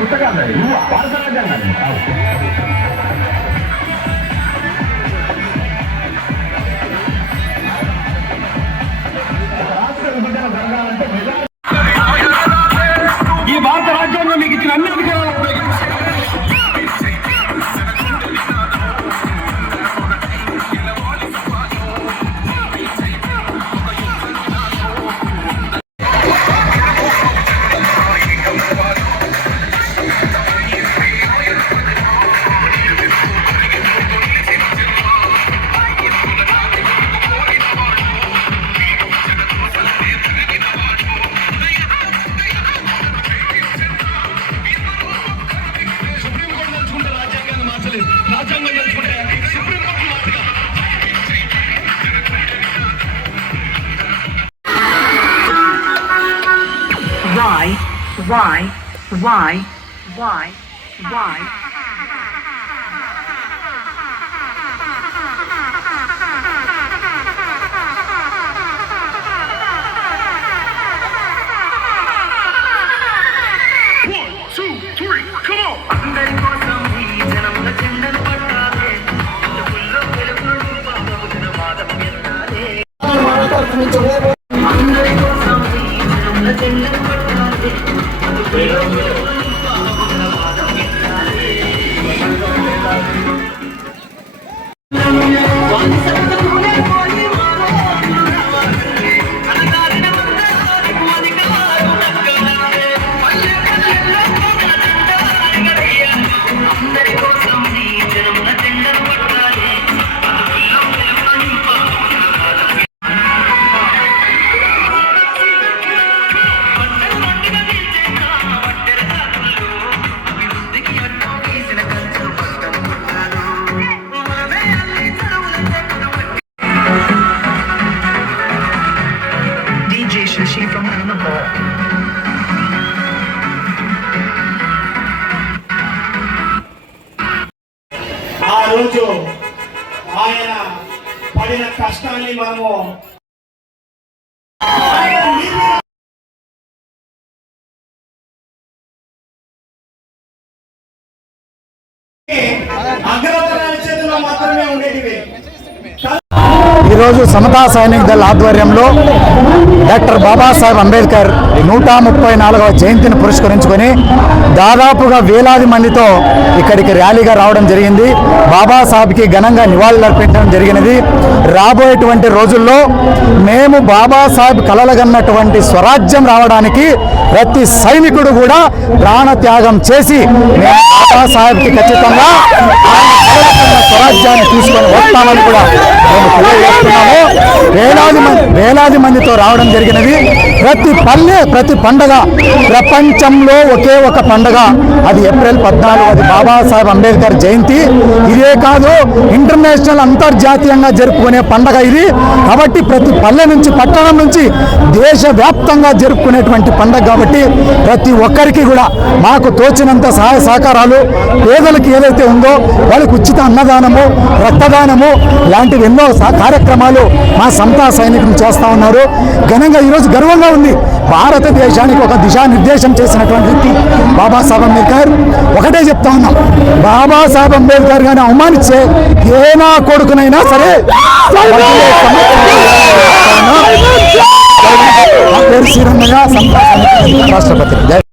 పుస్తకాలు ఇవ్వ వారసరాజ్యాలు Why, why, why, why, why? One, రోజు ఆయన పడిన కష్టాన్ని మనము ఈరోజు సమతా సైనిక్ దళ ఆధ్వర్యంలో డాక్టర్ బాబాసాహెబ్ అంబేద్కర్ నూట ముప్పై నాలుగవ జయంతిని పురస్కరించుకొని దాదాపుగా వేలాది మందితో ఇక్కడికి ర్యాలీగా రావడం జరిగింది. బాబాసాహెబ్కి ఘనంగా నివాళులర్పించడం జరిగినది. రాబోయేటువంటి రోజుల్లో మేము బాబాసాహెబ్ కలలగన్నటువంటి స్వరాజ్యం రావడానికి ప్రతి సైనికుడు కూడా ప్రాణత్యాగం చేసి మేము బాబాసాహెబ్కి ఖచ్చితంగా స్వరాజ్యాన్ని తీసుకొని వస్తామని కూడా మేము తెలియజేస్తున్నాము. వేలాది మంది వేలాది మందితో రావడం జరిగినది. ప్రతి పల్లె ప్రతి పండగ ప్రపంచంలో ఒకే ఒక పండగ. అది ఏప్రిల్ పద్నాలుగు అది బాబాసాహెబ్ అంబేద్కర్ జయంతి. ఇదే కాదు ఇంటర్నేషనల్ అంతర్జాతీయంగా జరుపుకునే పండగ ఇది. కాబట్టి ప్రతి పల్లె నుంచి పట్టణం నుంచి దేశవ్యాప్తంగా జరుపుకునేటువంటి పండగ కాబట్టి ప్రతి ఒక్కరికి కూడా మాకు తోచినంత సహాయ సహకారాలు పేదలకు ఏదైతే ఉందో వాళ్ళకి ఉచిత అన్నదానము రక్తదానము లాంటివి ఎన్నో కార్యక్రమాలు మా సమతా సైనికులు చేస్తా ఉన్నారు. ఘనంగా ఈరోజు గర్వంగా ఉంది. భారతదేశానికి ఒక దిశానిర్దేశం చేసినటువంటి వ్యక్తి బాబాసాహెబ్ అంబేద్కర్. ఒకటే చెప్తా ఉన్నాం. బాబాసాహెబ్ అంబేద్కర్ గారిని అవమానించే ఏ నా కొడుకునైనా సరే పేరు రాష్ట్రపతి.